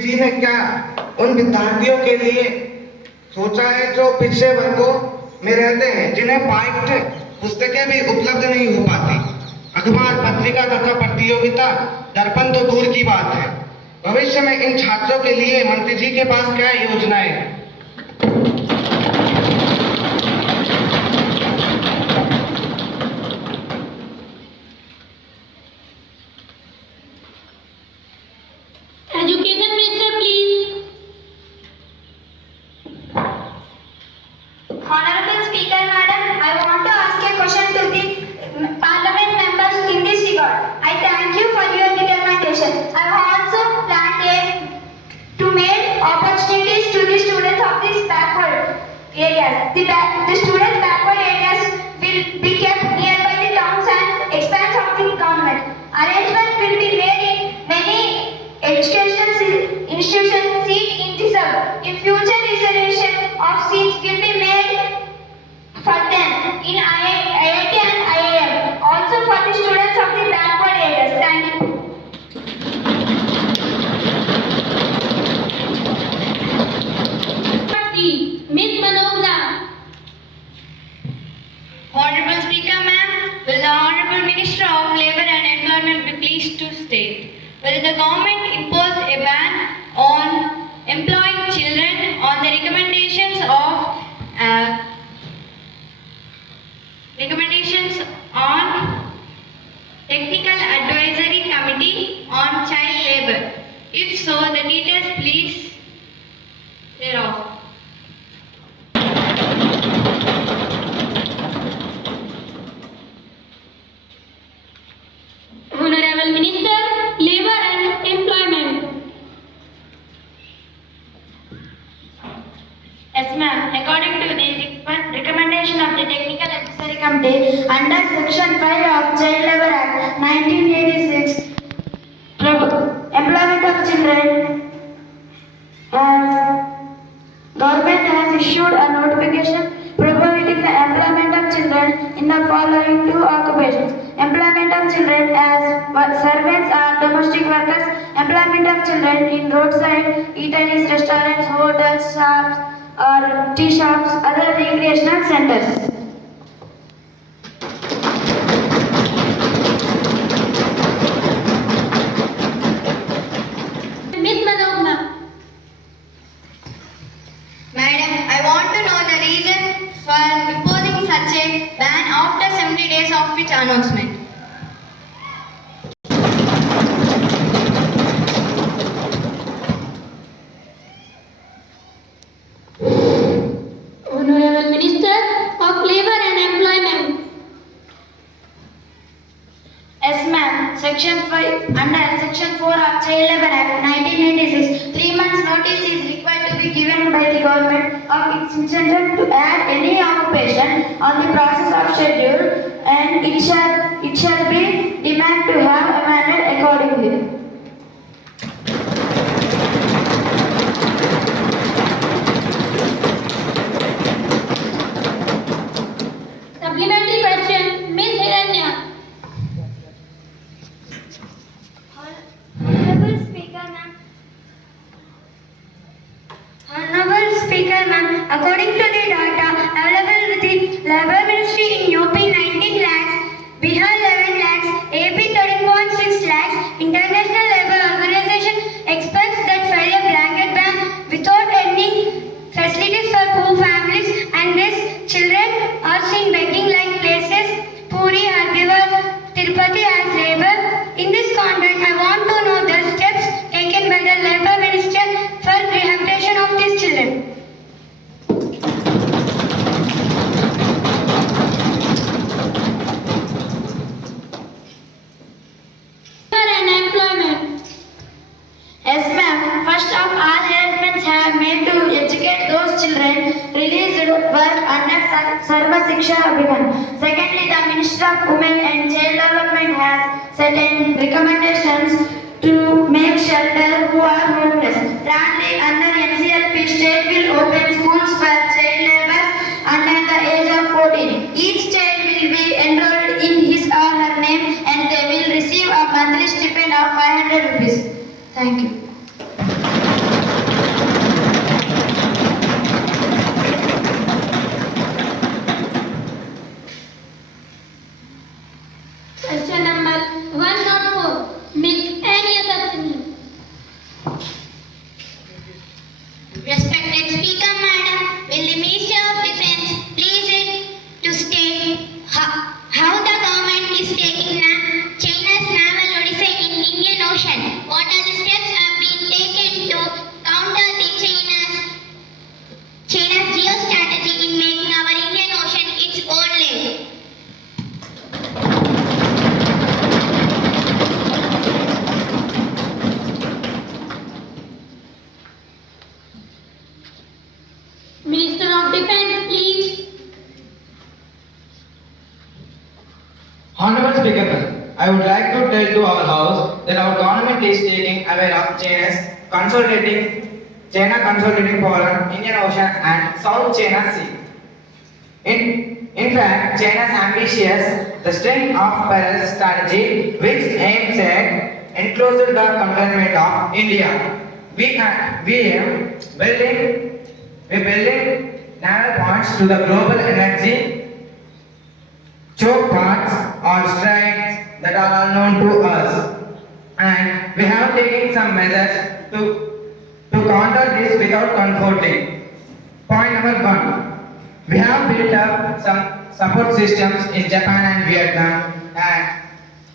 जी ने क्या उन विद्यार्थियों के लिए सोचा है जो पिछड़े वर्गों में रहते हैं, जिन्हें पाठ्य पुस्तकें भी उपलब्ध नहीं हो पाती। अखबार, पत्रिका तथा प्रतियोगिता दर्पण तो दूर की बात है। भविष्य में इन छात्रों के लिए मंत्री जी के पास क्या योजनाएं हैं? Education Minister, please. Honorable Speaker, Madam, I want to ask a question to the Parliament members in this regard. I thank you for your determination. I have also planned to make opportunities to the students of these backward areas. The students backward areas will be kept nearby the towns and expanse of the government. Arrangement will be made in many educational institutions seat in reserve. In future, reservation of seats will be made for them in IIT and IIM. Also for the students of the backward areas. Thank you. Miss Manogna. Honorable Speaker, ma'am, will the Honorable Minister of Labour and Employment be pleased to state, will the government impose a ban on employing children on the recommendations on Technical Advisory Committee on Child Labour? If so, the details please thereof. Honorable Minister, Labour and Employment. Yes, ma'am. According to the recommendation of the Technical Advisory Committee under Section 5 of Child Labour Act 1986, employment of children, government has issued a notification prohibiting the employment of children in the following two occupations: employment of children as servants or domestic workers, employment of children in roadside eateries, restaurants, hotels, shops or tea shops, other recreational centers. Miss Manogna. Madam, I want to know the reason for imposing such a ban after 70 days of its announcement. Honorable Minister of Labour and Employment. Yes, ma'am. Section 5 under Section 4 of Child Labour Act 1986, 3 months notice is required to be given by the government of its intention to add any occupation on the process of schedule, and it shall be demanded to have amended accordingly. Supplementary question, Miss Hiranya. Honorable Speaker, ma'am. Honorable Speaker, ma'am. According to the data available with the Labour Ministry in UP, 19 lakhs, Bihar 11 lakhs, AP 13.6 lakhs, International Labour Organization expects that file a blanket ban without any facilities for poor families, and these children are seen begging like places Puri, Hardivar, Tirupati as labour. In this context, I want to know the steps taken by the Labour Minister for rehabilitation of these children. Labour and Employment. Yes, ma'am. First of all, arrangements have made to educate those children released work under Sarva Shiksha Abhiyan. Secondly, the Minister of Women and Child Development has certain recommendations to make shelter who are homeless. Thirdly, under NCLP, state will open schools for child laborers under the age of 14. Each child will be enrolled in his or her name, and they will receive a monthly stipend of 500 rupees. Thank you. of Defense, please. Honorable Speaker, I would like to tell to our House that our government is taking aware of China consolidating power on Indian Ocean and South China Sea. In fact, China's ambitious the string of perils strategy, which aims at enclosing the containment of India. We are building naval points to the global energy choke points or strikes that are unknown to us, and we have taken some measures to counter this without confronting. Point number one, we have built up some support systems in Japan and Vietnam, and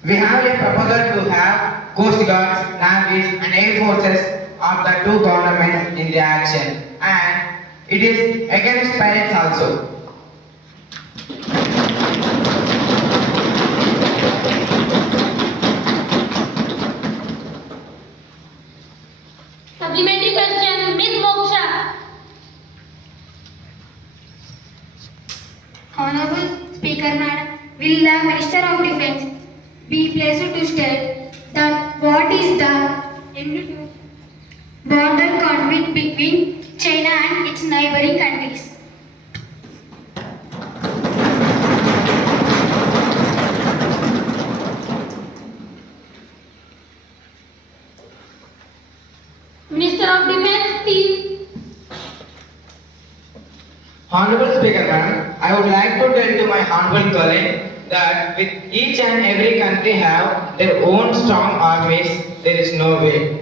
we have a proposal to have Coast Guards, Navies and Air Forces of the two governments in the action, and it is against pirates also. Supplementary question, Miss Moksha. Honorable Speaker Madam, will the Minister of Defence be placed to state that what is the end border conflict between China and its neighboring countries? Minister of Defense, please. Honorable Speaker Madam, I would like to tell to my honorable colleague that with each and every country have their own strong armies, there is no way.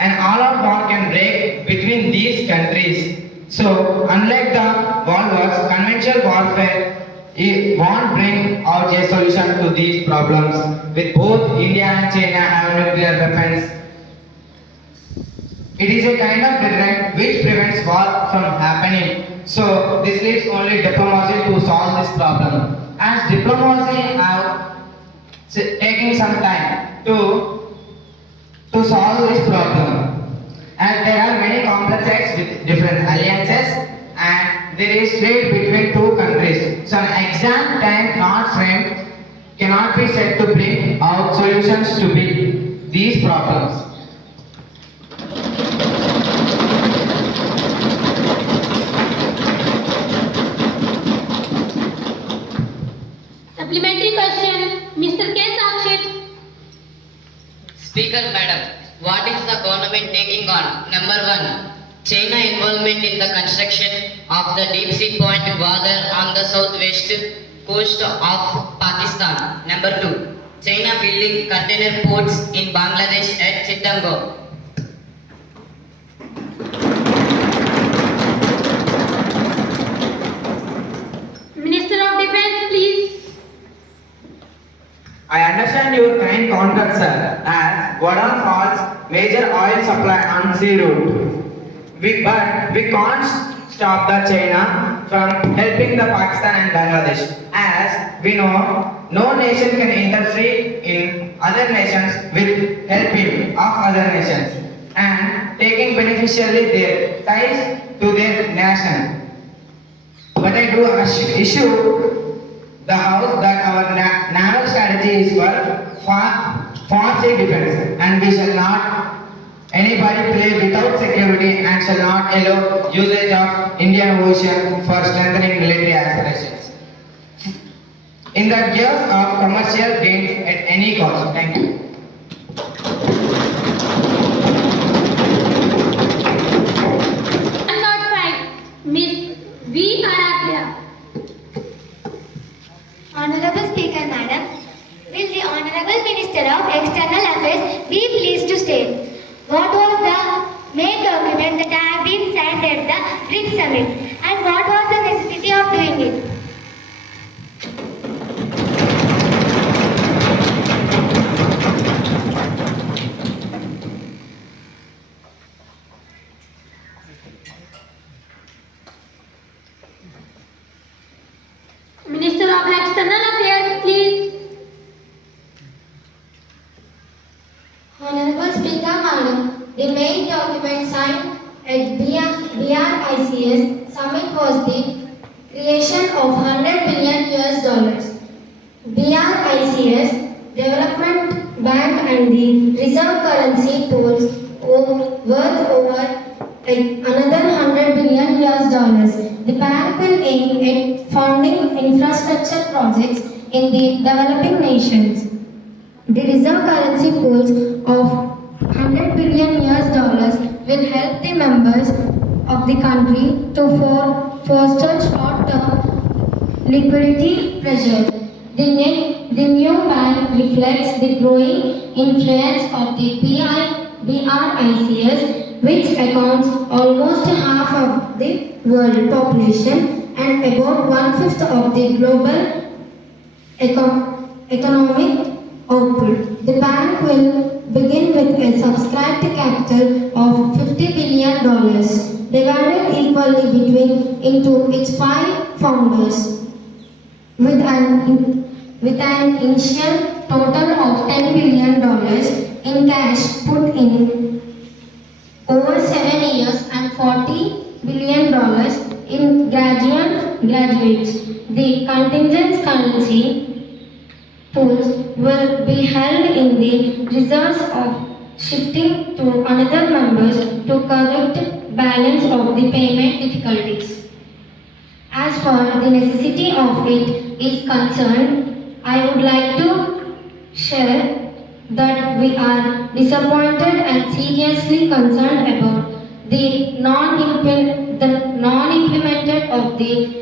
And all of war can break between these countries. So, unlike the world wars, conventional warfare it won't bring out a solution to these problems. With both India and China have nuclear weapons, it is a kind of deterrent which prevents war from happening. So, this leaves only diplomacy to solve this problem. As diplomacy have taking some time to solve this problem, as there are many complexes with different alliances and there is trade between two countries. So an exact time not framed cannot be said to bring out solutions to these problems. Supplementary question, Mr. K. Sakshit. Speaker Madam, what is the government taking on? Number 1. China involvement in the construction of the deep sea point water on the southwest coast of Pakistan. Number 2. China building container ports in Bangladesh at Chittagong. Minister of Defense, please. I understand your kind conduct, sir, as Guadalajara Falls major oil supply on sea route. But we can't stop the China from helping the Pakistan and Bangladesh. As we know, no nation can interfere in other nations with helping of other nations and taking beneficially their ties to their nation. But I do issue the House that our naval strategy is for far sea defense, and we shall not anybody play without security and shall not allow usage of Indian Ocean for strengthening military aspirations in the gears of commercial gains at any cost. Thank you. Not five, Miss V. Aradhya. Honorable Speaker Madam, will the Honorable Minister of External Affairs be pleased to state what was the main document that had been signed at the BRICS summit and what was the necessity of doing it? Minister of External Affairs, please. Honorable Speaker Madam, the main document signed at BRICS summit was the creation of 100 billion US dollars. BRICS Development Bank and the reserve currency pools worth over another 100 billion US dollars. The bank will aim at funding infrastructure projects in the developing nations. The reserve currency pools of 100 billion US dollars will help the members of the country to foster short-term liquidity pressure. The new bank reflects the growing influence of the BRICS, which accounts almost half of the world population and about one-fifth of the global economic output. The bank will begin with a subscribed capital of $50 billion, divided equally into its 5 founders, with an initial total of $10 billion in cash put in over 7 years and $40 billion in graduates. The contingent currency pools will be held in the reserves of shifting to another members to correct balance of the payment difficulties. As for the necessity of it is concerned, I would like to share that we are disappointed and seriously concerned about the non-implemented of the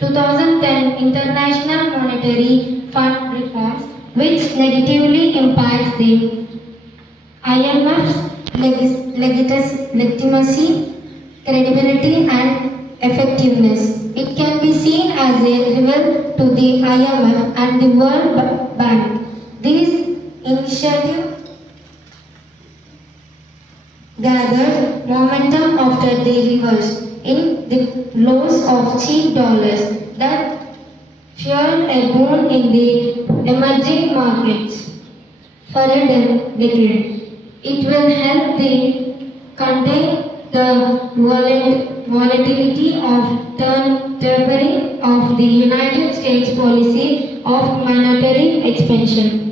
2010 International Monetary Fund reforms, which negatively impacts the IMF's legitimacy, credibility and effectiveness. It can be seen as a rival to the IMF and the World Bank. These initiatives gathered momentum after the reverse in the lows of cheap dollars that fueled a boom in the emerging markets for a decade. It will help contain the volatility of tapering of the United States policy of monetary expansion.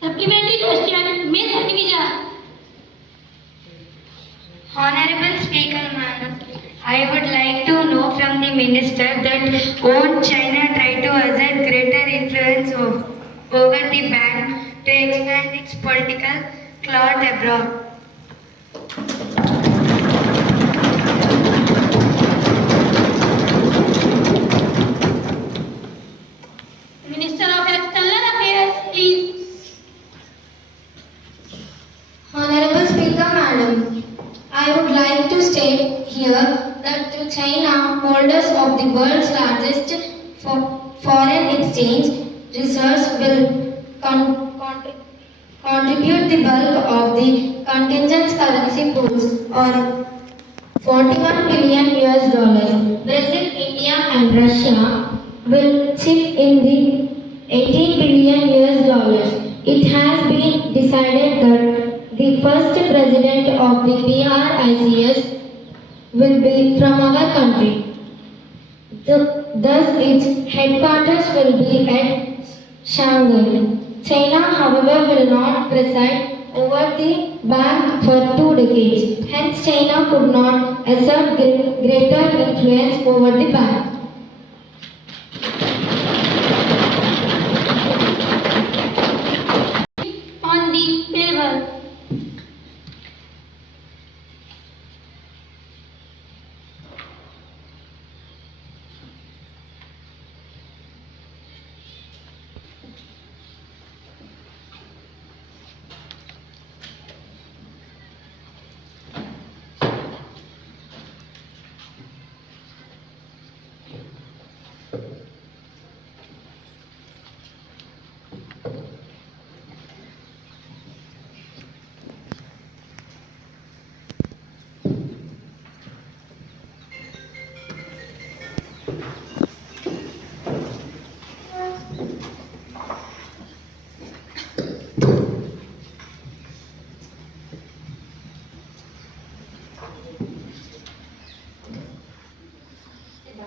Supplementary question, Ms. Anvija. Honorable Speaker, Madam, I would like to know from the Minister that won't China try to exert greater influence over the bank to expand its political clout abroad? Minister of External Affairs, please. Honorable Speaker, Madam, I would like to state here that to China, holders of the world's largest foreign exchange reserves will contribute the bulk of the contingent currency pools or 41 billion US dollars. Brazil, India and Russia will chip in the 18 billion US dollars. It has been decided that the first president of the BRICS will be from our country. Thus, its headquarters will be at Shanghai. China, however, will not preside over the bank for 2 decades. Hence, China could not assert greater influence over the bank. On the table. Now,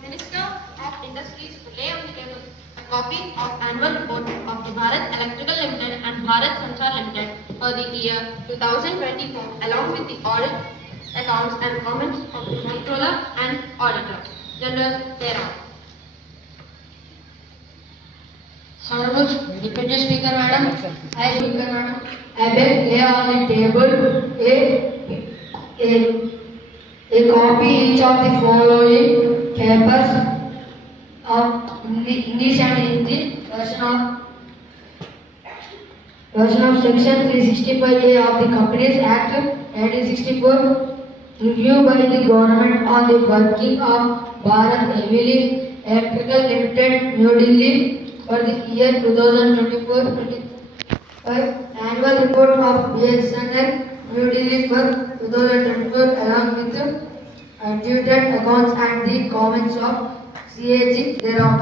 Minister of Industries to lay on the table a copy of annual report of the Bharat Electrical Limited and Bharat Sanchar Limited for the year 2024 along with the audit accounts and comments of the Comptroller and Auditor General thereof. Honorable Deputy Speaker Madam, I beg lay on the table a copy each of the following papers of English and Hindi version of Section 365A of the Companies Act 1964, review by the government on the working of Bharat Heavy Electrical Limited, New Delhi for the year 2024-25, annual report of BSNL, New Delhi for 2024 along with audited accounts and the comments of CAG thereof.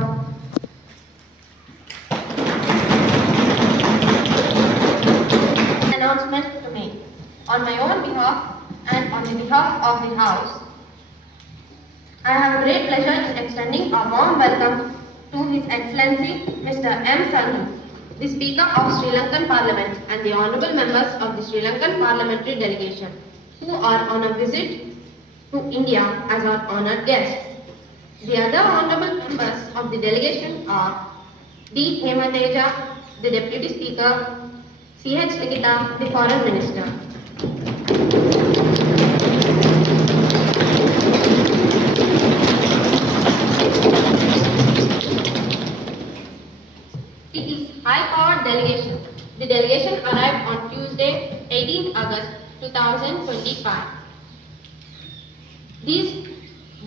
Announcement to make. On my own behalf and on the behalf of the House, I have great pleasure in extending a warm welcome to His Excellency Mr. M. Sandhu, the Speaker of Sri Lankan Parliament and the honourable members of the Sri Lankan Parliamentary Delegation who are on a visit to India as our honoured guests. The other honourable members of the delegation are D. Hemateja, the Deputy Speaker, C.H. Likita, the Foreign Minister. It is high-powered delegation. The delegation arrived on Tuesday, 18 August 2025.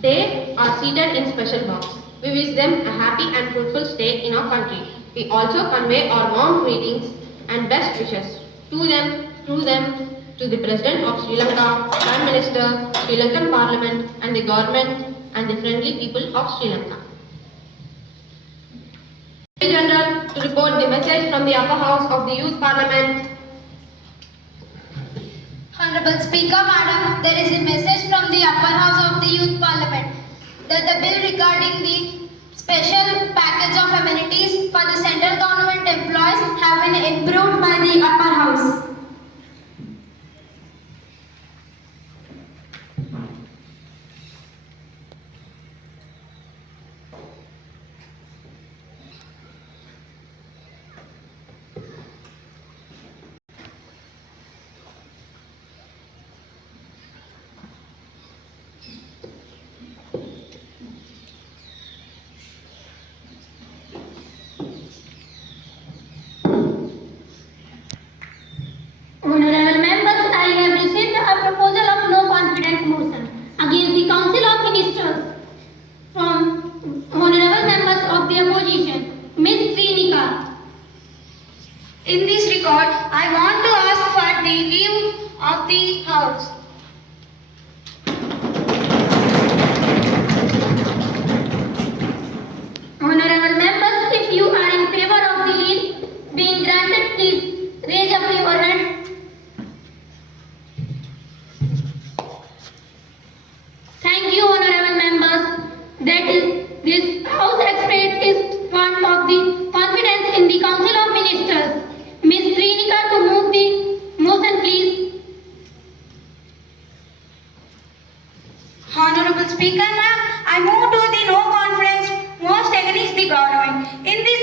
They are seated in special box. We wish them a happy and fruitful stay in our country. We also convey our warm greetings and best wishes to them, through them, to the President of Sri Lanka, Prime Minister, Sri Lankan Parliament and the government and the friendly people of Sri Lanka. General to report the message from the upper house of the Youth Parliament. Honorable Speaker, Madam, there is a message from the upper house of the Youth Parliament that the bill regarding the special package of amenities for the central government employees have been improved by the upper house. Honorable members, I have received a proposal of no confidence motion against the Council of Ministers from honorable members of the opposition, Ms. Srinika. In this regard, I want to ask for the leave of the House. Honorable members, if you are in favor of the leave being granted, please raise up your hands. Thank you, honorable members. That is, this House expressed its want of the confidence in the Council of Ministers. Ms. Srinika to move the motion, please. Honorable Speaker, ma'am, I move to the no confidence most against the government. In this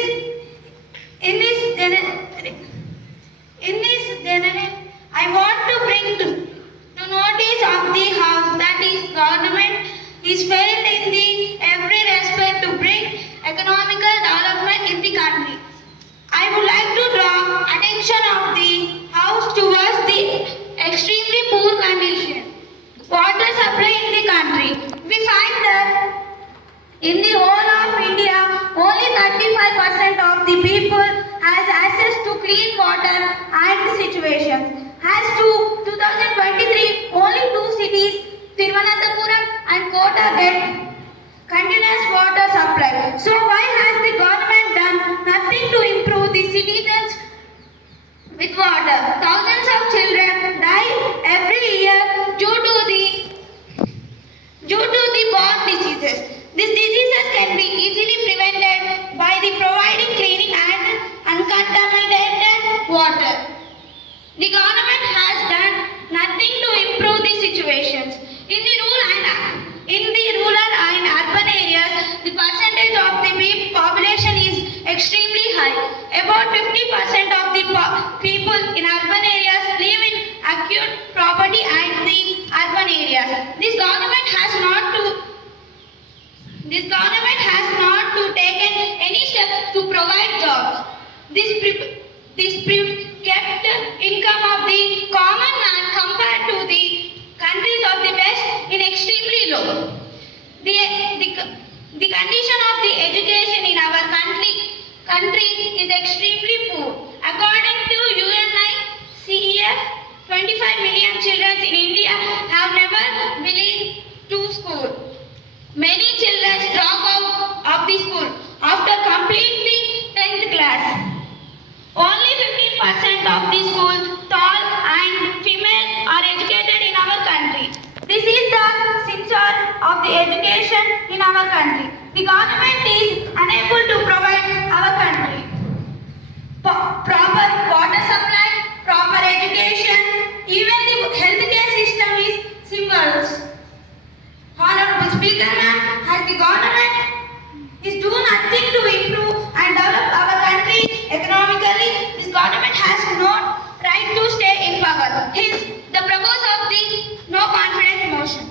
I want to bring to notice of the House that is government is failed in the every respect to bring economical development in the country. I would like to draw attention of the House towards the extremely poor condition water supply in the country. We find that in the whole of India, only 35% of the people has access to clean water and situations. As to 2023, only 2 cities, Thiruvananthapuram and Kota, get continuous water supply. So why has the government done nothing to improve the citizens' water. Thousands of children die every year due to the borne diseases. These diseases can be easily prevented by the providing clean and uncontaminated water. The government has done nothing to improve the situations. In the rural and urban areas, the percentage of the population is extremely high. About 50% of the people in urban areas live in acute poverty and the urban areas. This government has not taken any steps to provide jobs. This kept income of the common man compared to the countries of the West in extremely low. The condition of the education in our country is extremely poor. According to UNICEF, 25 million children in India have never been to school. Many children drop out of the school after completing 10th class. Only 15% of the schools, tall and female, are educated in our country. This is the censor of the education in our country. The government is unable to provide our country proper water supply, proper education, even the healthcare system is symbols. Honorable Speaker Ma'am, has the government is doing nothing to improve and develop our country economically. This government has no right to stay in power. Hence, the purpose of the no confidence motion.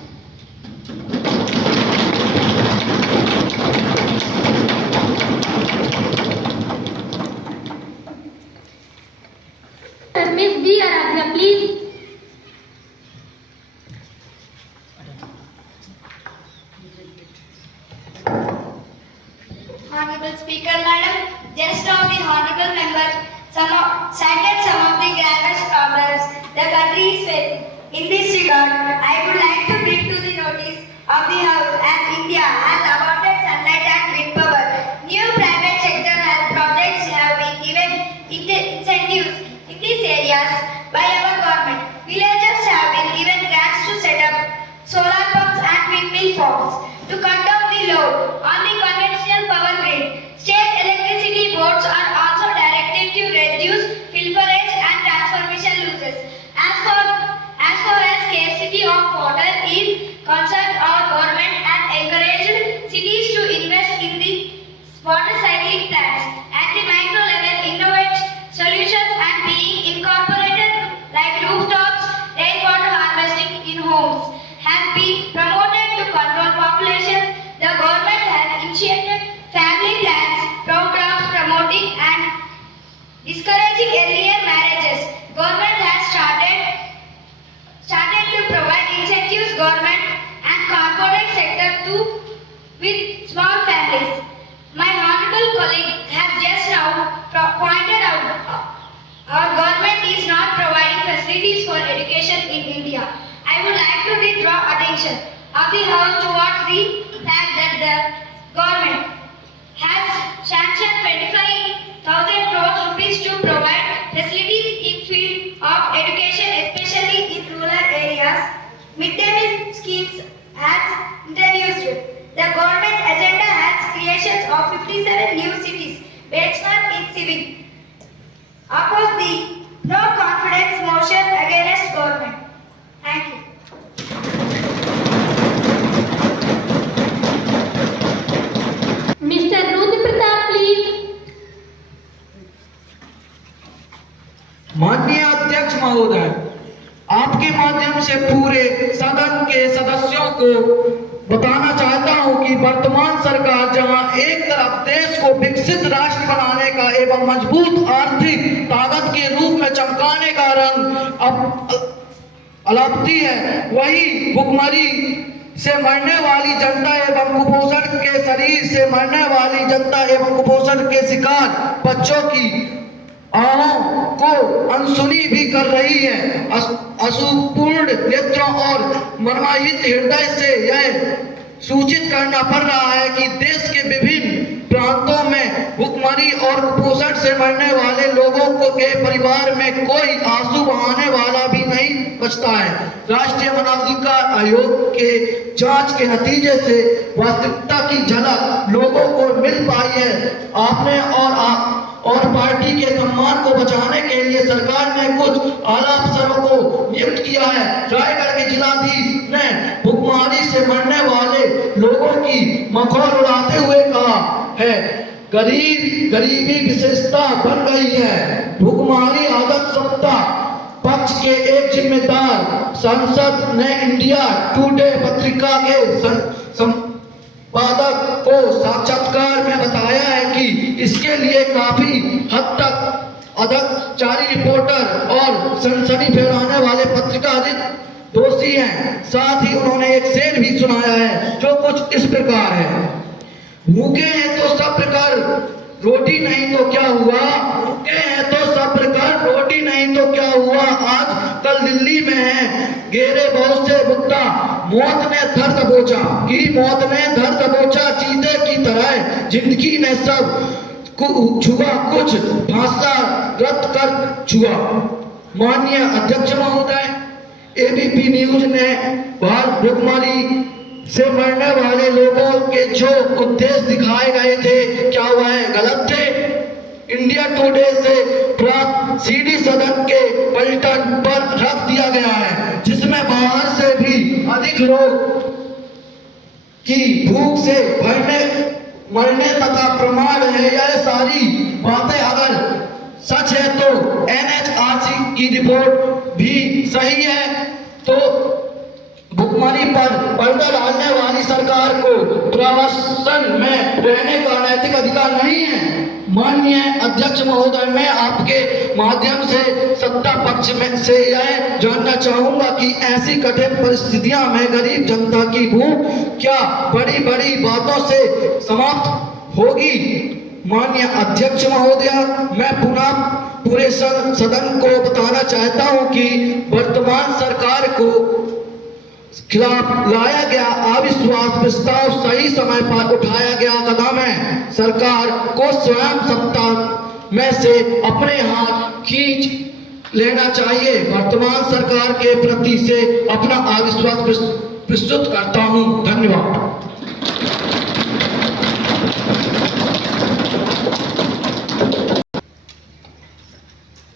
Miss B. Aradhya, please. Honorable Speaker Madam, just now the Honorable Member cited some of the gravest problems the country is facing. In this regard, I would like to bring to the notice of the House as India has awarded sunlight and wind power. New private sector health projects have been given incentives in these areas by our government. Villagers have been given grants to set up solar pumps and windmill farms to cut down the load on the conventional power grid. State electricity boards are also directed to reduce pilferage and transformation losses. As far as scarcity of water is concerned, our government has encouraged cities to invest in the water cycling plants at the micro level. Innovate solutions and being incorporated like rooftops, rainwater harvesting in homes have been promoted to control populations. The government has initiated family plans, programs promoting and discouraging earlier marriages. Government has started to provide incentives, government and corporate sector with small families. My honorable colleague has just now pointed out our government is not providing facilities for education in India. I would like to draw attention of the House towards the fact that the government has sanctioned 25,000 crores rupees to provide facilities in field of education, especially in rural areas. Midday meal schemes has introduced. The government agenda has creations of 57 new cities. Bachelor in Civic. Oppose the no confidence motion against government. Thank you. Mr. Ruth Pratap, please. माननीय अध्यक्ष महोदय, आपके माध्यम से पूरे सदन के सदस्यों को बताना चाहता हूं कि वर्तमान सरकार जहां एक तरफ देश को विकसित राष्ट्र बनाने का एवं मजबूत आर्थिक ताकत के रूप में चमकाने का रंग अब अलापती है, वही भुखमरी से मरने वाली जनता एवं कुपोषण के शरीर से मरने वाली जनता एवं कुपोषण के शिकार बच्चों की आहों को अनसुनी भी कर रही है। अशुपूर्ण नेत्रों और मर्माहित हृदय से यह सूचित करना पड़ रहा है कि देश के विभिन्न प्रांतों में भूखमरी और कुपोषण से मरने वाले लोगों को के परिवार में कोई आंसू बहाने वाला भी नहीं बचता है। राष्ट्रीय मानवाधिकार आयोग के जांच के नतीजे से वास्तविकता की झलक लोगों को मिल पाई है। आपने और पार्टी के सम्मान को बचाने के लिए सरकार ने कुछ आला अफसरों को नियुक्त किया है। रायगढ़ के जिलाधीश ने भूखमरी से मरने वाले लोगों की मखौल उड़ाते हुए कहा है, गरीबी विशेषता बन गई है। भूखमरी आदत सप्ताह पक्ष के एक जिम्मेदार सांसद ने इंडिया टुडे पत्रिका के संपादक को साक्षात्कार में बताया है कि इसके लिए काफी हद तक अदचारी रिपोर्टर और सनसनी फैलाने वाले पत्रकार दोषी हैं। साथ ही उन्होंने एक शेर भी सुनाया है जो कुछ इस प्रकार है, भूखे हैं तो सब्र कर, रोटी नहीं तो क्या हुआ, भूखे हैं तो सब्र कर, रोटी नहीं तो क्या हुआ। आज कल दिल्ली में है घेरे बहुत से बुट्टा, मौत ने धर दबोचा मौत ने धर दबोचा चीते की तरह जिंदगी ने सब छुआ, कुछ फासला रद्द कर छुआ। माननीय अध्यक्ष महोदय, एबीपी न्यूज ने भारत भूखमरी से मरने वाले लोगों के जो उद्देश्य दिखाए गए थे, क्या वह गलत थे? इंडिया टुडे से प्राप्त सीडी सदन के पलटन पर रख दिया गया है, जिसमें बाहर से भी अधिक लोग की भूख से मरने तथा प्रमाण है। यह सारी बातें अगर सच है तो एनएचआरसी की रिपोर्ट भी सही है, तो भूखमरी पर पर्दा डालने वाली सरकार को प्रशासन में रहने का नैतिक अधिकार नहीं है। माननीय अध्यक्ष महोदय, मैं आपके माध्यम से सत्ता पक्ष में से यह जानना चाहूंगा कि ऐसी कठिन परिस्थितियों में गरीब जनता की भूख क्या बड़ी बड़ी बातों से समाप्त होगी? माननीय अध्यक्ष महोदय, मैं पुनः पूरे सदन को बताना चाहता हूं कि वर्तमान सरकार को खिलाफ लाया गया अविश्वास प्रस्ताव सही समय पर उठाया गया कदम है। सरकार को स्वयं सत्ता में से अपने हाथ खींच लेना चाहिए। वर्तमान सरकार के प्रति से अपना अविश्वास प्रस्तुत करता हूं। धन्यवाद।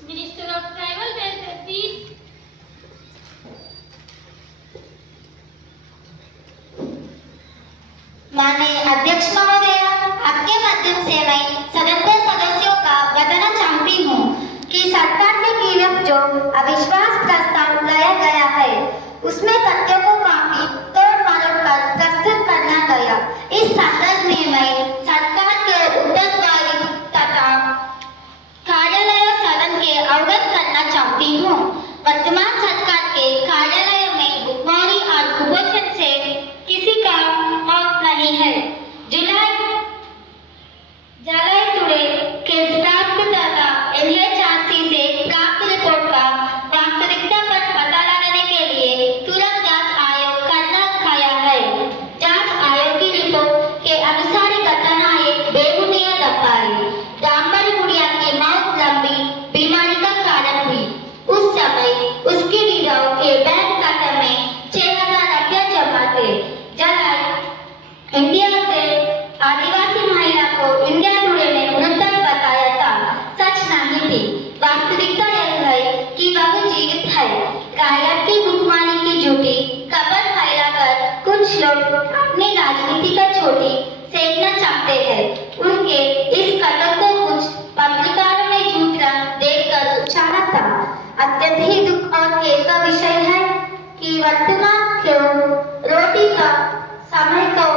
Minister of Tribal Welfare, please. माननीय अध्यक्ष महोदय, आपके माध्यम से मैं सदन के सदस्यों का बताना चाहती हूँ कि सरकार के खिलाफ जो अविश्वास प्रस्ताव लाया गया है, उसमें तथ्यों को काफी तोड़ मरोड़ कर प्रस्तुत करना गया। इस संदर्भ में मैं सरकार के उत्तरदायी तथा कार्यालय सदन के अवगत करना चाहती हूँ। वर्तमान सरकार के कार्यालय में भूखमरी और कुपोषण से किसी का मौत नहीं है। जुलाई टुडे के प्राप्त तथा एनएचआरसी से प्राप्त रिपोर्ट का वास्तविकता पर पता लगाने के लिए तुरंत जांच आयोग का नाम खाया है। जांच आयोग की रिपोर्ट के अनुसार घटना एक बेबुनियाद अफवाह डांबर गुड़िया की मौत लंबी बीमारी का कारण हुई। उस समय उसकी विधवा के बैंक खाते में 6,000 रुपये जमा थे। इंडिया के आदिवासी महिला को इंडिया टुडे ने मृतक बताया था, सच नहीं थी। वास्तविकता यह है कि वह जीवित है। गायब की भूखमरी की झूठी खबर फैलाकर कुछ लोग अपनी राजनीति का छोटी सेकना चाहते हैं। उनके इस कदम को कुछ पत्रकारों ने झूठा देखकर उछाला था। अत्यंत ही दुख और खेद का विषय है कि वर्तमान रोटी का समय को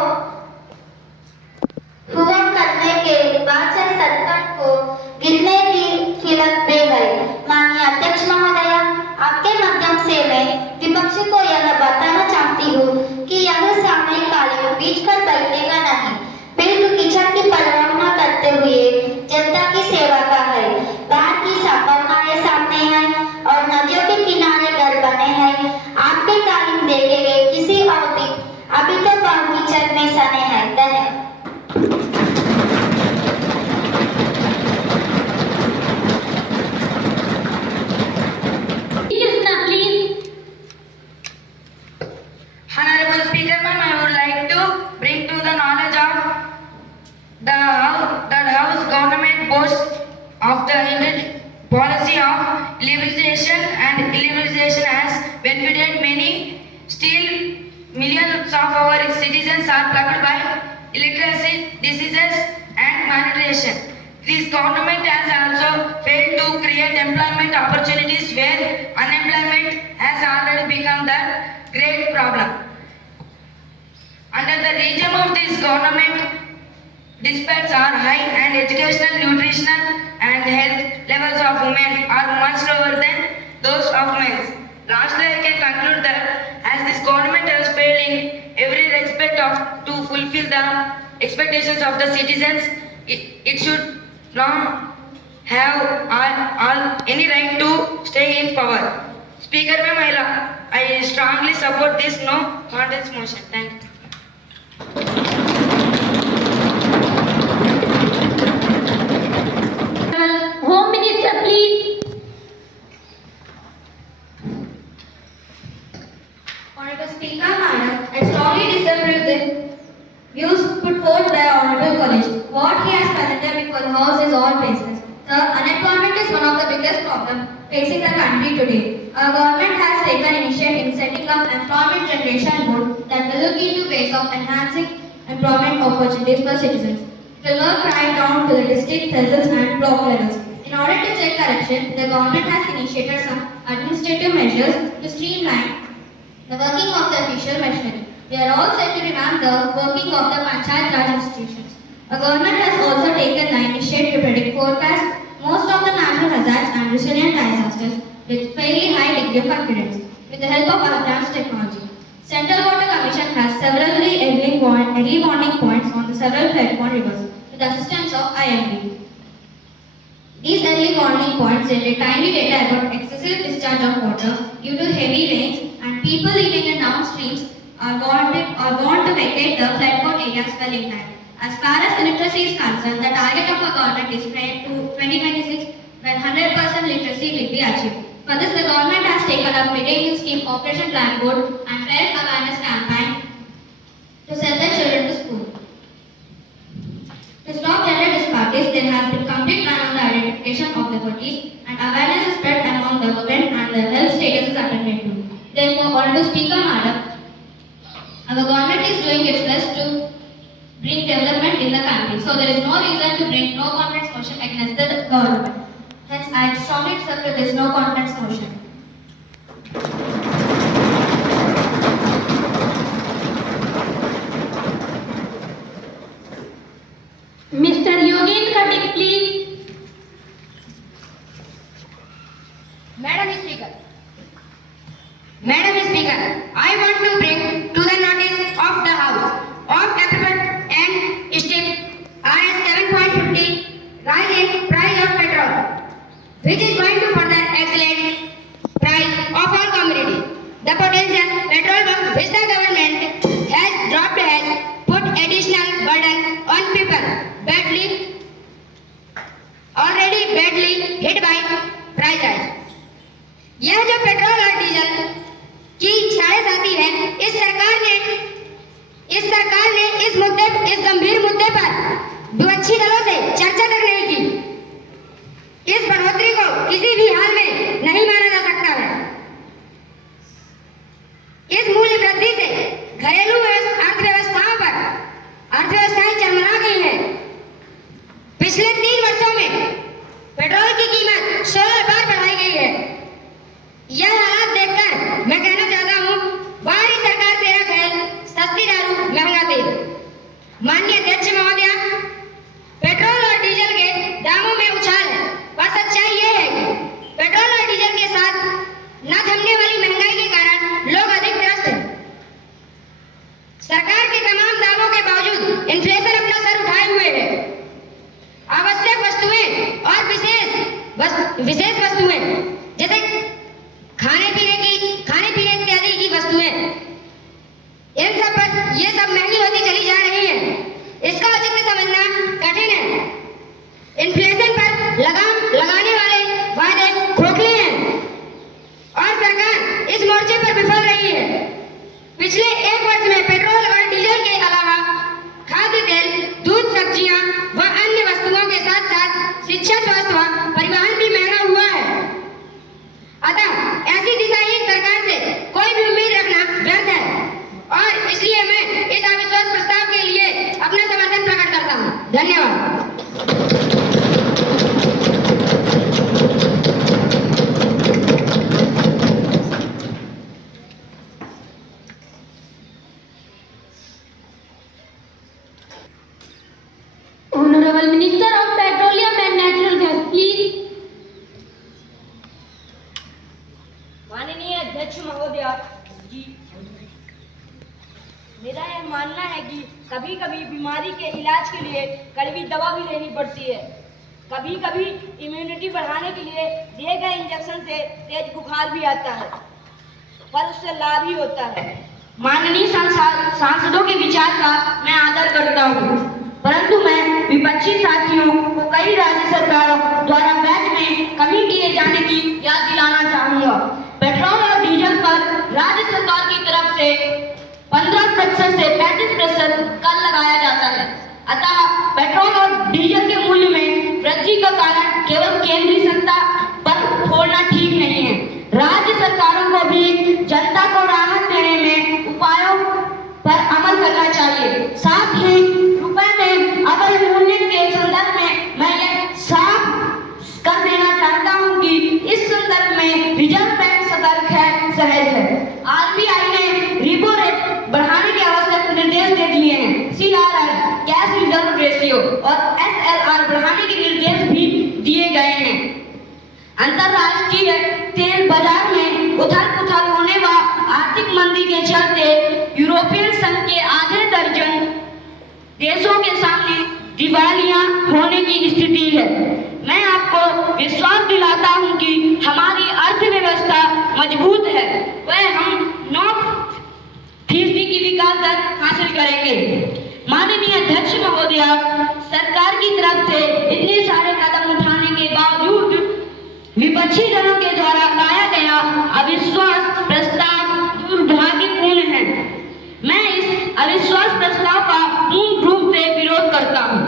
हुआ करने के बाद से सरकार को गिरने की खिलत दे गए। माननीय अध्यक्ष महोदय, आपके माध्यम से मैं विपक्ष को यह बताना चाहती हूँ कि यह सामयिक बीच कर बैठेगा नहीं, बिल्कुल किचन की परवाह न करते हुए जनता की सेवा का है। बाहर की संभावनाएं सामने हैं और नदियों के किनारे घर बने हैं। आपके तालीम देखे गए किसी अवधि अभी तो बागीचा of the policy of liberalization and illiberalization has benefited many. Still, millions of our citizens are plagued by illiteracy, diseases, and malnutrition. This government has also failed to create employment opportunities where unemployment has already become the great problem. Under the regime of this government, disparities are high and educational, nutritional and health levels of women are much lower than those of men. Lastly, I can conclude that as this government has failed in every respect to fulfill the expectations of the citizens, it should not have any right to stay in power. Speaker ma'am, I strongly support this no contest motion. Thank you. Home Minister, please. Honorable Speaker, Madam, I strongly disagree with the views put forth by Honorable College. What he has presented before the House is all baseless. The unemployment is one of the biggest problems facing the country today. Our government has taken initiative in setting up employment generation board that will look into ways of enhancing employment opportunities for citizens. It will work right down to the district, tehsils and block levels. In order to check corruption, the government has initiated some administrative measures to streamline the working of the official machinery. We are all set to revamp the working of the Panchayat Raj institutions. Our government has also taken the initiative to predict forecast most of the natural hazards and resilient disasters with fairly high degree of accuracy with the help of advanced technology. Central Water Commission has several early warning points on the several flood-prone rivers with the assistance of IMD. These early warning points generate timely data about excessive discharge of water due to heavy rains, and people living in downstreams are warned to vacate the flood-prone areas well in time. As far as literacy is concerned, the target of our government is framed to 2026 when 100% literacy will be achieved. For this, the government has taken up midday meal scheme, Operation Blackboard and parent awareness campaign to send their children to school. To stop gender disparities, there has been complete ban on the identification of the bodies and awareness is spread among the women and the health status is attended to. Therefore, Honorable Speaker, Madam, our government is doing its best to bring development in the country. So there is no reason to bring no confidence motion against the government. Hence, I strongly support this no confidence motion. Mr. Yogen Khattak, please. Madam Speaker, I want to bring to the notice of the House of Approved and Step RS 7.50 rise in price of petrol, which is going to further escalate price of all commodity. The potential petrol pump which the government has dropped has put additional burden on people already badly hit by price rise. यह जो petrol और diesel की साढ़ेसाती है, इस सरकार ने इस गंभीर मुद्दे पर विपक्षी दलों से चर्चा तक नहीं की। इस बढ़ोतरी को किसी भी हाल में नहीं माना जा सकता है। इस मूल्य वृद्धि से घरेलू अर्थव्यवस्थाएं चरमरा गई हैं। पिछले 3 वर्षों में पेट्रोल की कीमत 16 बार बढ़ाई गई है। यह हालात देखकर मैं कहना चाहता हूँ, बाहरी सरकार तेरा खेल, सस्ती दारू महंगा तेल। माननीय अध्यक्ष महोदय, पेट्रोल और डीजल के दामों में उछाल है, पर सच्चाई यह है कि पेट्रोल और डीजल के साथ न थमने वाली महंगाई के कारण लोग अधिक त्रस्त हैं। सरकार के तमाम दावों के बावजूद इन्फ्लेशन अपना सर उठाए हुए है। आवश्यक वस्तुएं और विशेष वस्तुएं जैसे खाने पीने इत्यादि की वस्तुएं, इन सब पर ये सब महंगी होती चली जा रही है। इसका औचित्य समझना कठिन है। इन्फ्लेशन पर लगाम लगाने वाले वादे खोखले हैं और सरकार इस मोर्चे पर विफल रही है। पिछले 1 वर्ष में पेट्रोल और डीजल के अलावा खाद्य तेल, दूध, सब्जियां व अन्य वस्तुओं के साथ साथ शिक्षा, स्वास्थ्य कभी कभी बीमारी के इलाज के लिए कड़वी दवा भी लेनी पड़ती है। कभी कभी इम्यूनिटी बढ़ाने के लिए दिए गए इंजेक्शन से तेज बुखार भी आता है, पर उससे लाभ ही होता है। माननीय सांसदों के विचार का मैं आदर करता हूँ, परंतु मैं विपक्षी साथियों को कई राज्य सरकारों द्वारा वैट में कमी किए जाने की याद दिलाना चाहूँगा। पेट्रोल और डीजल पर राज्य सरकार की तरफ से 15% से 35% कर लगाया जाता है। अतः पेट्रोल और डीजल के मूल्य में वृद्धि का कारण केवल केंद्रीय सत्ता पर छोड़ना ठीक नहीं है। राज्य सरकारों को भी जनता को राहत देने में उपायों पर अमल करना चाहिए। साथ ही रुपए में अवैध मूल्य के संदर्भ में मैं ये साफ कर देना चाहता हूँ कि इस संदर्भ में रिजर्व बैंक सतर्क है, सहज है। आरबीआई ने रिपो रेट बढ़ाने के आवश्यक निर्देश दे दिए हैं। CRR कैश रिजर्व रेशियो और SLR बढ़ाने के निर्देश भी दिए गए हैं। अंतरराष्ट्रीय तेल बाजार में उथल पुथल होने व आर्थिक मंदी के चलते यूरोपियन संघ के आधे दर्जन देशों के सामने दिवालिया होने की स्थिति है। मैं आपको विश्वास दिलाता हूं कि हमारी अर्थव्यवस्था मजबूत है, वह हम 9% की विकास दर हासिल करेंगे। माननीय अध्यक्ष महोदया, सरकार की तरफ से इतने सारे कदम उठाने के बावजूद विपक्षी दलों के द्वारा लाया गया अविश्वास प्रस्ताव दुर्भाग्यपूर्ण है। मैं इस अविश्वास प्रस्ताव का पूर्ण रूप से विरोध करता हूं।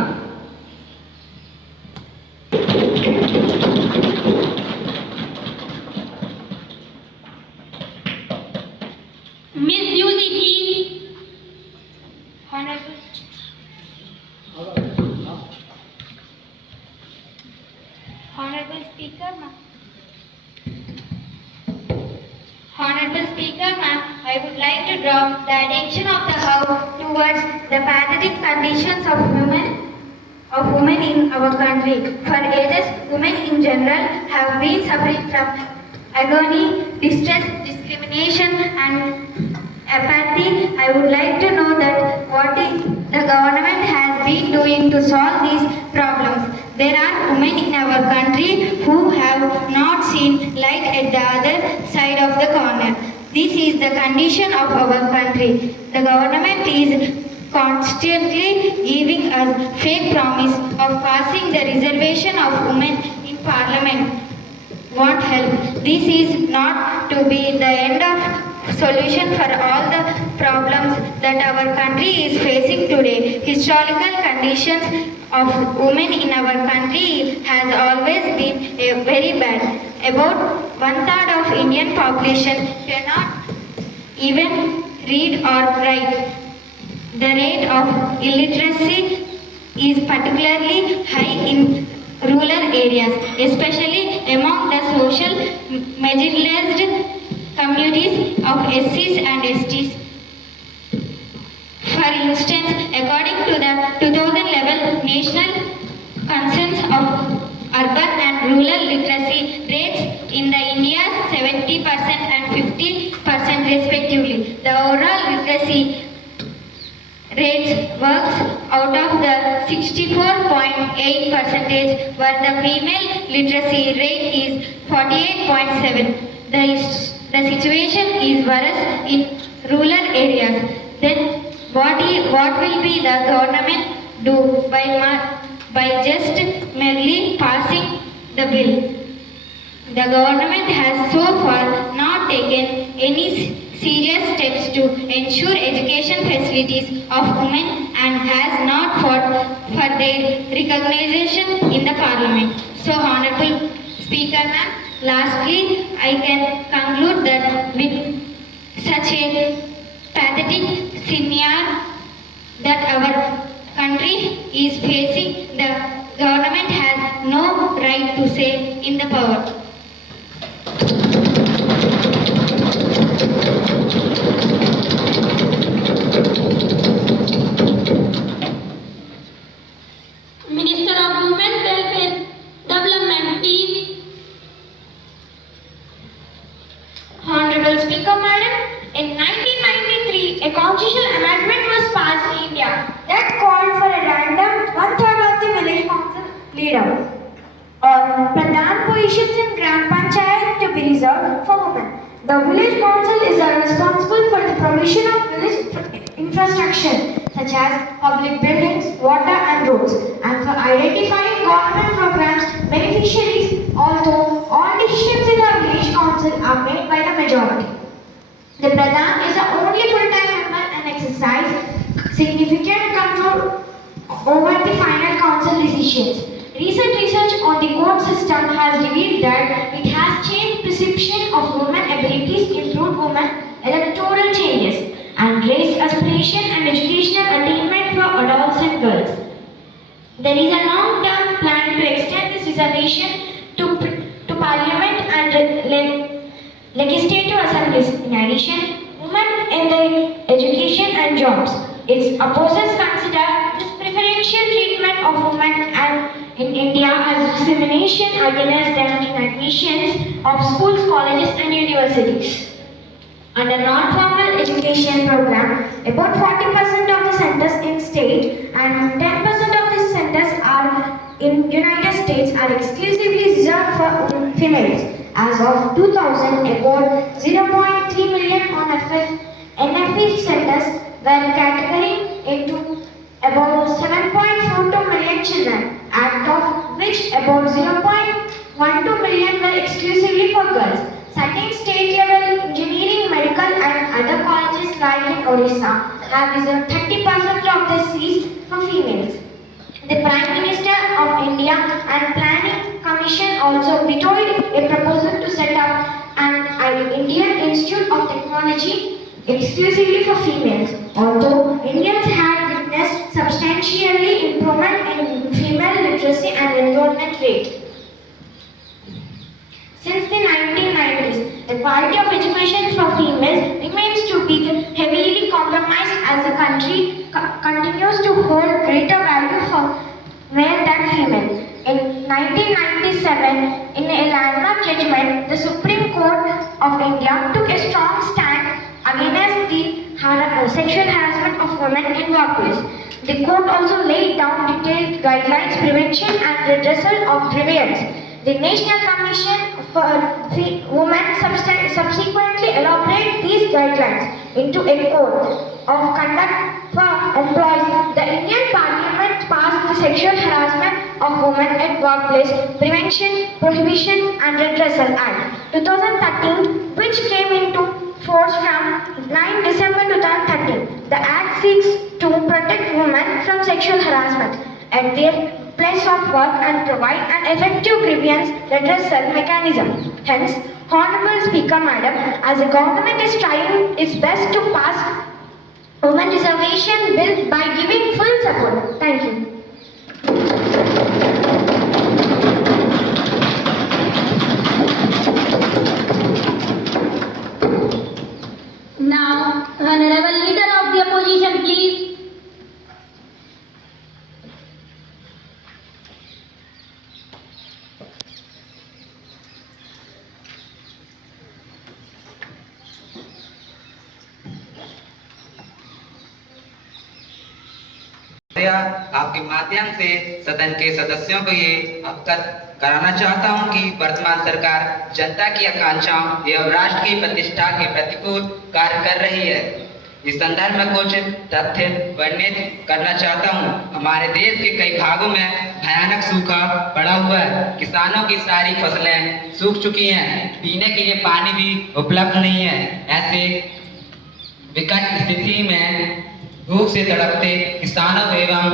Miss Yuzi, please. Honorable Speaker, ma'am, I would like to draw the attention of the House towards the pathetic conditions of women in our country. For ages, women in general have been suffering from agony, distress, discrimination, and apathy. I would like to know that what is the government has been doing to solve these problems. There are women in our country who have not seen light at the other side of the corner. This is the condition of our country. The government is constantly giving us fake promise of passing the reservation of women in parliament. Want help? This is not to be the end of solution for all the problems that our country is facing today. Historical conditions of women in our country has always been very bad. About 1/3 of Indian population cannot even read or write. The rate of illiteracy is particularly high in rural areas, especially among the social marginalized communities of SCs and STs. For instance, according to the 2011 National Consensus of Urban and Rural Literacy rates in the India 70% and 50% respectively. The overall literacy rates works out of the 64.8%, where the female literacy rate is 48.7. The situation is worse in rural areas. Then what will be the government do by just merely passing the bill? The government has so far not taken any serious steps to ensure education facilities of women and has not fought for their recognition in the parliament. So, Honorable Speaker ma'am, lastly, I can conclude that with such a pathetic scenario that our country is facing, the government has no right to say in the power. Minister of Women Welfare Development, please. Honorable Speaker Madam, in 1993, a constitutional amendment was passed in India that called for a random one-third of the village council leader or Pradhan positions in Gram Panchayat to be reserved for women. The village council is responsible for the provision of village infrastructure such as public buildings, water and roads, and for identifying government programs beneficiaries, although all decisions in the village council are made by the majority. The Pradhan is the only full-time member and exercise significant control over the final council decisions. Recent research on the court system has revealed that it has changed perception of women abilities, improved women electoral changes, and raised aspiration and educational attainment for adults and girls. There is a long-term plan to extend this reservation to Parliament and legislative assemblies. In addition, women in the education and jobs. Its opposers consider this preferential treatment of women and in India as discrimination against them in admissions of schools, colleges and universities. Under non-formal education program, about 40% of the centers in state and 10% of the centers are in United States are exclusively reserved for females. As of 2000, about 0.3 million NFE centers were categorized into about 7.42 million children, out of which about 0.12 million were exclusively for girls. Certain state-level engineering, medical and other colleges like in Odisha have reserved 30% of the seats for females. The Prime Minister of India and Planning Commission also vetoed a proposal to set up an Indian Institute of Technology exclusively for females, although Indians had witnessed substantially improvement in female literacy and enrollment rate. Since the 1990s, the quality of education for females remains to be heavily compromised as the country continues to hold greater value for male than female. In 1997, in a landmark judgment, the Supreme Court of India took a strong stand against the sexual harassment of women in workplace. The court also laid down detailed guidelines, prevention and redressal of grievance. The National Commission for Women subsequently elaborated these guidelines into a code of conduct for employees. The Indian Parliament passed the Sexual Harassment of Women at Workplace Prevention, Prohibition and Redressal Act 2013, which came into force from 9 December 2013. The Act seeks to protect women from sexual harassment at their place of work and provide an effective grievance redressal mechanism. Hence, Honorable Speaker Madam, as the government is trying its best to pass Women Reservation Bill by giving full support. Thank you. Now, Honorable Leader of the Opposition, please. आपके माध्यम से सदन के सदस्यों को ये अवगत कराना चाहता हूं कि वर्तमान सरकार जनता की आकांक्षाओं एवं राष्ट्र की प्रतिष्ठा के प्रतिकूल कार्य कर रही है। इस संदर्भ में कुछ तथ्य वर्णित करना चाहता हूं। हमारे देश के कई भागों में भयानक सूखा पड़ा हुआ है। किसानों की सारी फसलें सूख चुकी हैं, पीने के लिए पानी भी उपलब्ध नहीं है। ऐसे विकट स्थिति में भूख से तड़पते किसानों एवं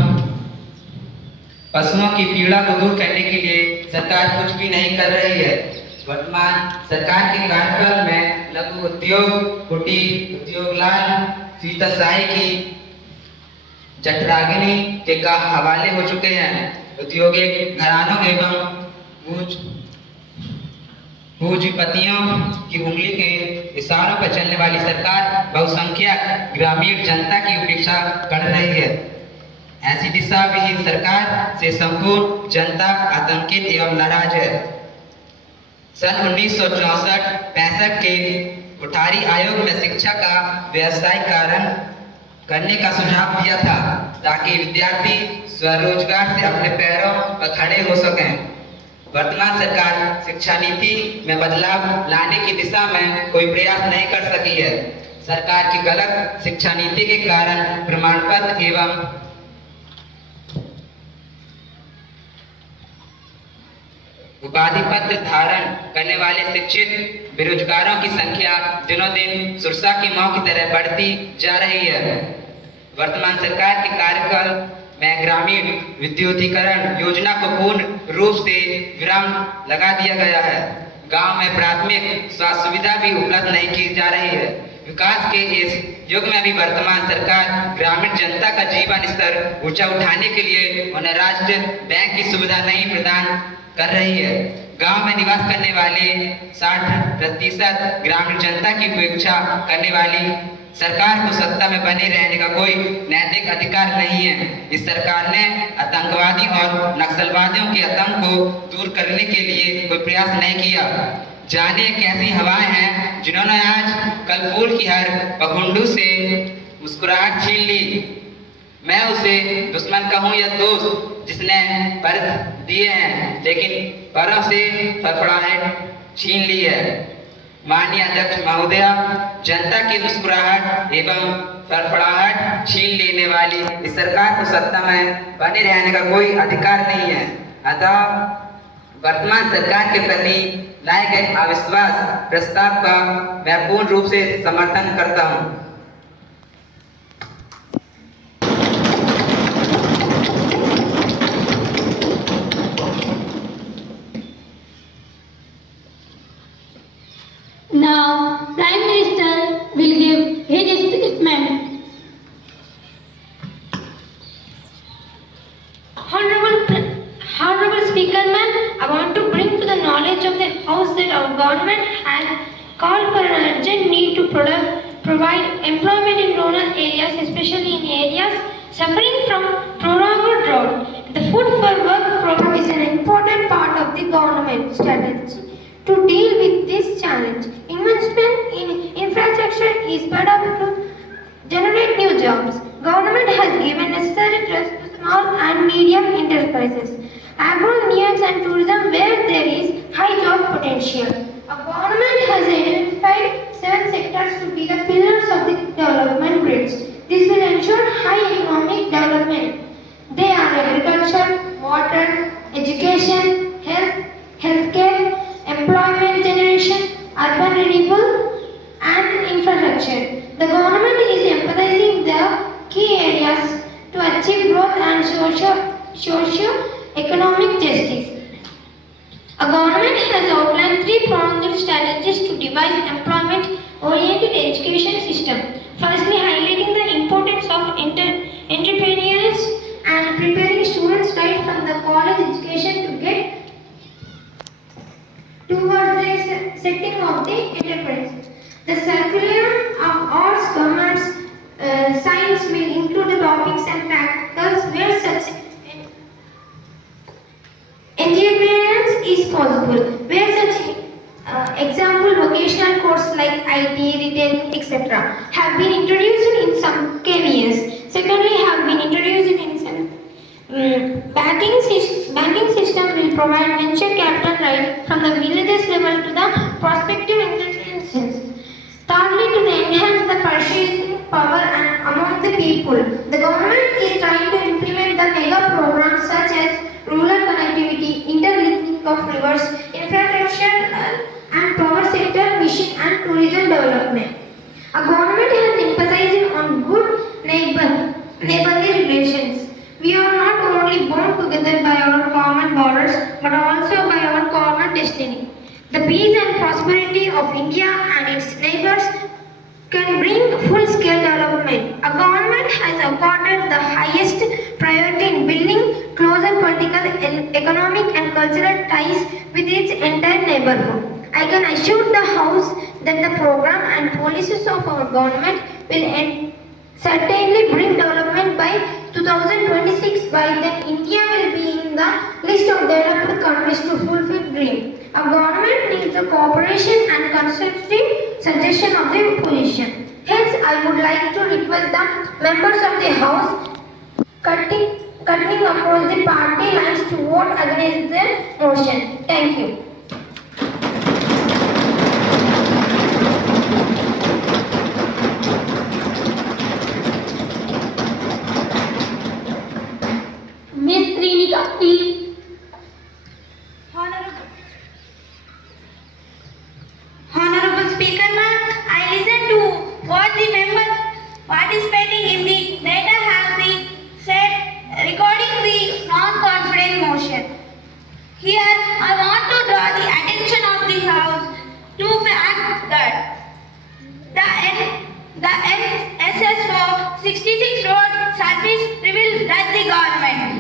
पशुओं की पीड़ा को दूर करने के लिए सरकार कुछ भी नहीं कर रही है। वर्तमान सरकार के कार्यकाल में लघु उद्योग, कुटीर उद्योग लाल सीताशाही की जठराग्नि के का हवाले हो चुके हैं। औद्योगिक घरानों एवं पूंजीपतियों की उंगली के इशारों पर चलने वाली सरकार बहुसंख्यक ग्रामीण जनता की उपेक्षा कर रही है। ऐसी दिशा विहीन सरकार से संपूर्ण जनता आतंकित एवं नाराज है। सन 1964-65 के कोठारी आयोग में शिक्षा का व्यवसायीकरण करने का सुझाव दिया था ताकि विद्यार्थी स्वरोजगार से अपने पैरों पर खड़े हो सकें। वर्तमान सरकार शिक्षा नीति में बदलाव लाने की दिशा में कोई प्रयास नहीं कर सकी है। सरकार की गलत शिक्षा नीति के कारण प्रमाण पत्र एवं उपाधि पत्र धारण करने वाले शिक्षित बेरोजगारों की संख्या दिनों दिन सुरसा की मां की तरह बढ़ती जा रही है। वर्तमान सरकार के कार्यकाल में ग्रामीण विद्युतीकरण योजना को पूर्ण रूप से विराम लगा दिया गया है। गांव में प्राथमिक स्वास्थ्य सुविधा भी उपलब्ध नहीं की जा रही है। विकास के इस युग में भी वर्तमान सरकार ग्रामीण जनता का जीवन स्तर ऊंचा उठाने के लिए उन्हें राष्ट्रीय बैंक की सुविधा नहीं प्रदान कर रही है। गांव में निवास करने वाले 60% ग्रामीण जनता की उपेक्षा करने वाली सरकार को सत्ता में बने रहने का कोई नैतिक अधिकार नहीं है। इस सरकार ने आतंकवादी और नक्सलवादियों के आतंक को दूर करने के लिए कोई प्रयास नहीं किया। जाने कैसी हवाएं हैं जिन्होंने आज कल फूल की हर पखुंडू से मुस्कुराहट छीन ली। मैं उसे दुश्मन कहूं या दोस्त जिसने पर दिए हैं लेकिन परों से फड़फड़ाहट छीन ली है। माननीय अध्यक्ष महोदया, जनता की मुस्कुराहट एवं फड़फड़ाहट छीन लेने वाली इस सरकार को सत्ता में बने रहने का कोई अधिकार नहीं है। अतः वर्तमान सरकार के प्रति लाए गए अविश्वास प्रस्ताव का मैं पूर्ण रूप से समर्थन करता हूं। Now, Prime Minister will give his statement. Honorable Speaker Ma'am, I want to bring to the knowledge of the House that our government has called for an urgent need to provide employment in rural areas, especially in areas suffering from prolonged drought. The Food for Work program is an important part of the government strategy to deal with this challenge. Investment in infrastructure is put up to generate new jobs. Government has given necessary trust to small and medium enterprises, agro, needs and tourism where there is high job potential. Our government has identified 7 sectors to be the pillars of the development grids. This will ensure high economic development. They are agriculture, water, education, healthcare, employment generation, urban renewal and infrastructure. The government is emphasizing the key areas to achieve growth and socio-economic justice. A government has outlined 3-pronged strategies to devise employment-oriented education system. Firstly, highlighting the importance of entrepreneurs and preparing students right from the college education to get towards the setting of the enterprise. The curriculum of arts, commerce, science will include the topics and practicals where such entrepreneurs is possible, where such example vocational courses like IT, retailing, etc. have been introduced in some KVS. Secondly, have been introduced in some banking system will provide venture capital right from the villages level to the prospective institutions. Thirdly, to enhance the purchasing power among the people. The government is trying to implement the mega programs such as rural connectivity, interlinking of rivers, infrastructure and power sector, mission and tourism development. Our government has emphasized on good neighborly relations. We are not only bound together by our common borders, but also by our common destiny. The peace and prosperity of India and its neighbors can bring full-scale development. Our government has accorded the highest priority in building closer political, economic and cultural ties with its entire neighborhood. I can assure the House that the program and policies of our government will certainly bring development by 2026. By then, India will be in the list of developed countries to fulfill dream. Our government needs the cooperation and constructive suggestion of the opposition. Hence, I would like to request the members of the House cutting across the party lines to vote against the motion. Thank you. Miss Srinika, please.